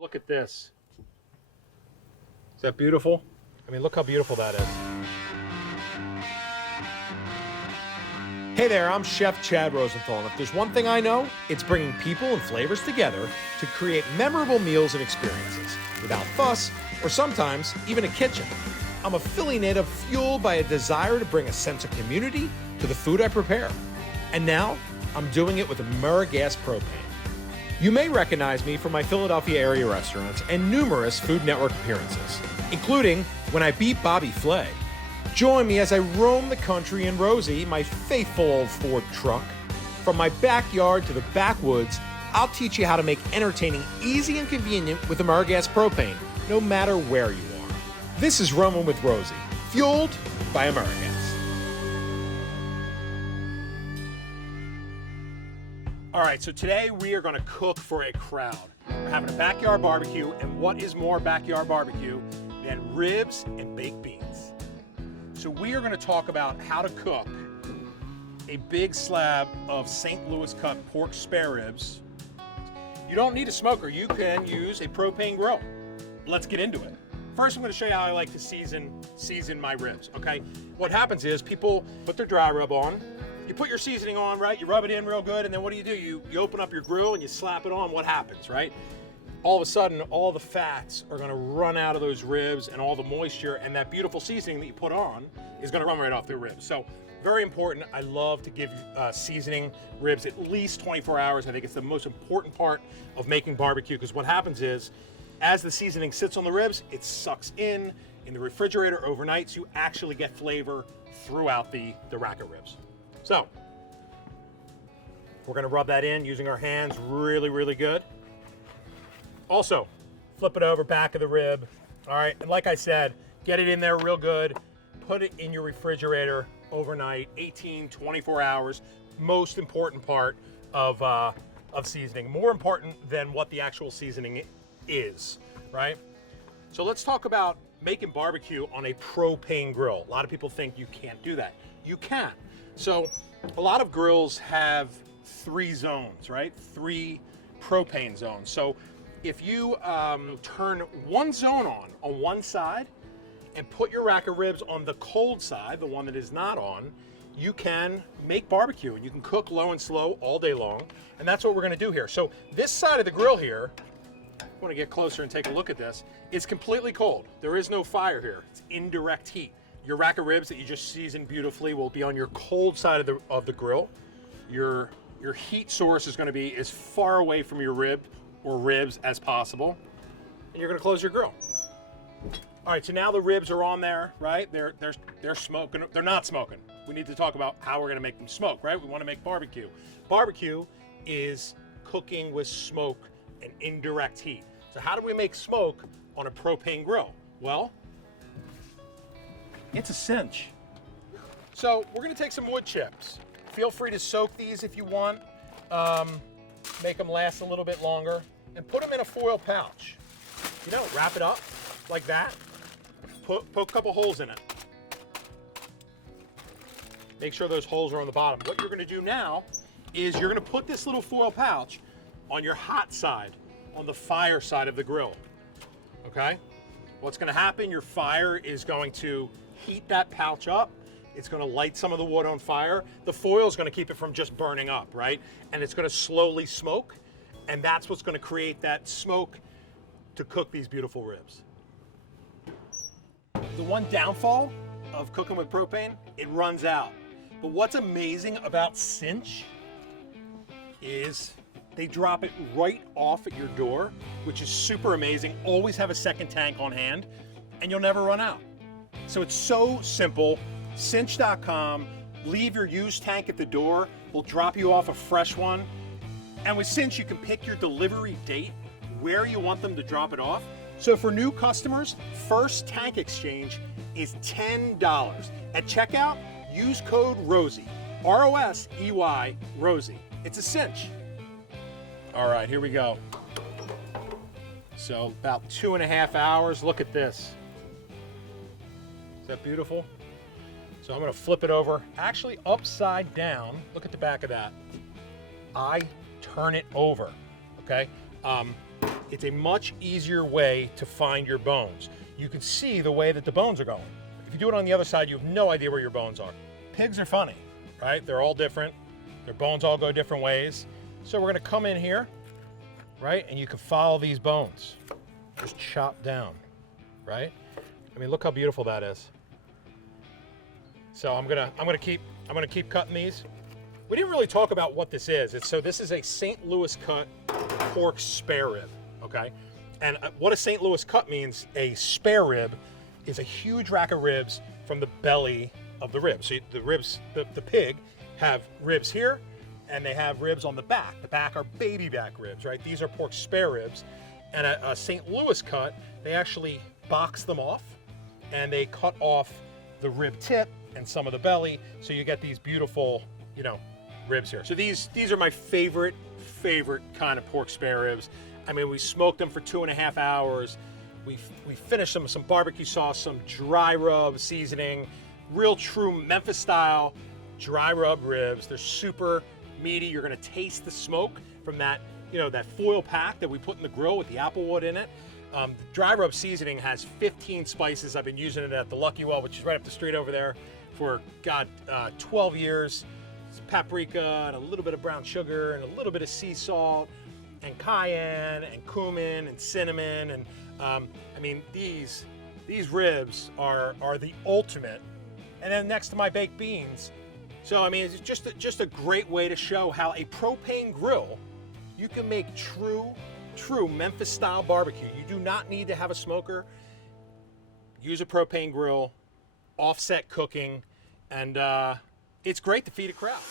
Look at this. Is that beautiful? I mean, look how beautiful that is. Hey there, I'm Chef Chad Rosenthal, and if there's one thing I know, it's bringing people and flavors together to create memorable meals and experiences without fuss or sometimes even a kitchen. I'm a Philly native fueled by a desire to bring a sense of community to the food I prepare. And now, I'm doing it with AmeriGas Propane. You may recognize me from my Philadelphia area restaurants and numerous Food Network appearances, including when I beat Bobby Flay. Join me as I roam the country in Rosey, my faithful old Ford truck. From my backyard to the backwoods, I'll teach you how to make entertaining easy and convenient with AmeriGas Propane, no matter where you are. This is Roaming with Rosey, fueled by AmeriGas. All right, so today we are gonna cook for a crowd. We're having a backyard barbecue, and what is more backyard barbecue than ribs and baked beans? So we are gonna talk about how to cook a big slab of St. Louis cut pork spare ribs. You don't need a smoker, you can use a propane grill. Let's get into it. First, I'm gonna show you how I like to season my ribs, okay? What happens is people put their dry rub on, you put your seasoning on, right? You rub it in real good, and then what do? You open up your grill and you slap it on. What happens, right? All of a sudden, all the fats are gonna run out of those ribs and all the moisture, and that beautiful seasoning that you put on is gonna run right off the ribs. So, very important. I love to give seasoning ribs at least 24 hours. I think it's the most important part of making barbecue, because what happens is, as the seasoning sits on the ribs, it sucks in the refrigerator overnight, so you actually get flavor throughout the rack of ribs. So, we're gonna rub that in using our hands really, really good. Also, flip it over, back of the rib. All right, and like I said, get it in there real good. Put it in your refrigerator overnight, 18, 24 hours. Most important part of seasoning. More important than what the actual seasoning is, right? So let's talk about making barbecue on a propane grill. A lot of people think you can't do that. You can. So a lot of grills have 3 zones, right? 3 propane zones. So if you turn one zone on one side and put your rack of ribs on the cold side, the one that is not on, you can make barbecue and you can cook low and slow all day long. And that's what we're gonna do here. So this side of the grill here, I wanna get closer and take a look at this, is completely cold. There is no fire here, it's indirect heat. Your rack of ribs that you just seasoned beautifully will be on your cold side of the grill. Your heat source is gonna be as far away from your rib or ribs as possible, and you're gonna close your grill. All right, so now the ribs are on there, right? They're smoking. They're not smoking. We need to talk about how we're gonna make them smoke, right? We wanna make barbecue. Barbecue is cooking with smoke and indirect heat. So how do we make smoke on a propane grill? Well, it's a cinch. So we're gonna take some wood chips. Feel free to soak these if you want. Make them last a little bit longer, and put them in a foil pouch. You know, wrap it up like that. Poke a couple holes in it. Make sure those holes are on the bottom. What you're gonna do now is you're gonna put this little foil pouch on your hot side, on the fire side of the grill, okay? What's gonna happen, your fire is going to heat that pouch up. It's gonna light some of the wood on fire. The foil is gonna keep it from just burning up, right? And it's gonna slowly smoke, and that's what's gonna create that smoke to cook these beautiful ribs. The one downfall of cooking with propane, it runs out. But what's amazing about cinch is they drop it right off at your door, which is super amazing. Always have a second tank on hand, and you'll never run out. So it's so simple. Cinch.com, leave your used tank at the door, we'll drop you off a fresh one. And with Cinch, you can pick your delivery date, where you want them to drop it off. So for new customers, first tank exchange is $10. At checkout, use code ROSEY, R-O-S-E-Y, ROSEY. It's a cinch. All right, here we go. So about 2.5 hours, look at this. Is that beautiful? So I'm gonna flip it over, actually upside down. Look at the back of that. I turn it over, okay? It's a much easier way to find your bones. You can see the way that the bones are going. If you do it on the other side, you have no idea where your bones are. Pigs are funny, right? They're all different. Their bones all go different ways. So we're gonna come in here, right? And you can follow these bones. Just chop down, right? I mean, look how beautiful that is. So I'm gonna keep cutting these. We didn't really talk about what this is. This is a St. Louis cut pork spare rib, okay? And what a St. Louis cut means, a spare rib is a huge rack of ribs from the belly of the rib. So the ribs, the pig have ribs here, and they have ribs on the back. The back are baby back ribs, right? These are pork spare ribs. And a St. Louis cut, they actually box them off, and they cut off the rib tip and some of the belly, so you get these beautiful, you know, ribs here. So these are my favorite kind of pork spare ribs. I mean, we smoked them for 2.5 hours. We finished them with some barbecue sauce, some dry rub seasoning, real true Memphis style dry rub ribs. They're super meaty. You're gonna taste the smoke from that, you know, that foil pack that we put in the grill with the applewood in it. The dry rub seasoning has 15 spices. I've been using it at the Lucky Well, which is right up the street over there, for 12 years. It's paprika and a little bit of brown sugar and a little bit of sea salt and cayenne and cumin and cinnamon. And I mean, these ribs are the ultimate. And then next to my baked beans. So I mean, it's just a great way to show how a propane grill, you can make true Memphis style barbecue. You do not need to have a smoker. Use a propane grill, offset cooking, and it's great to feed a crowd.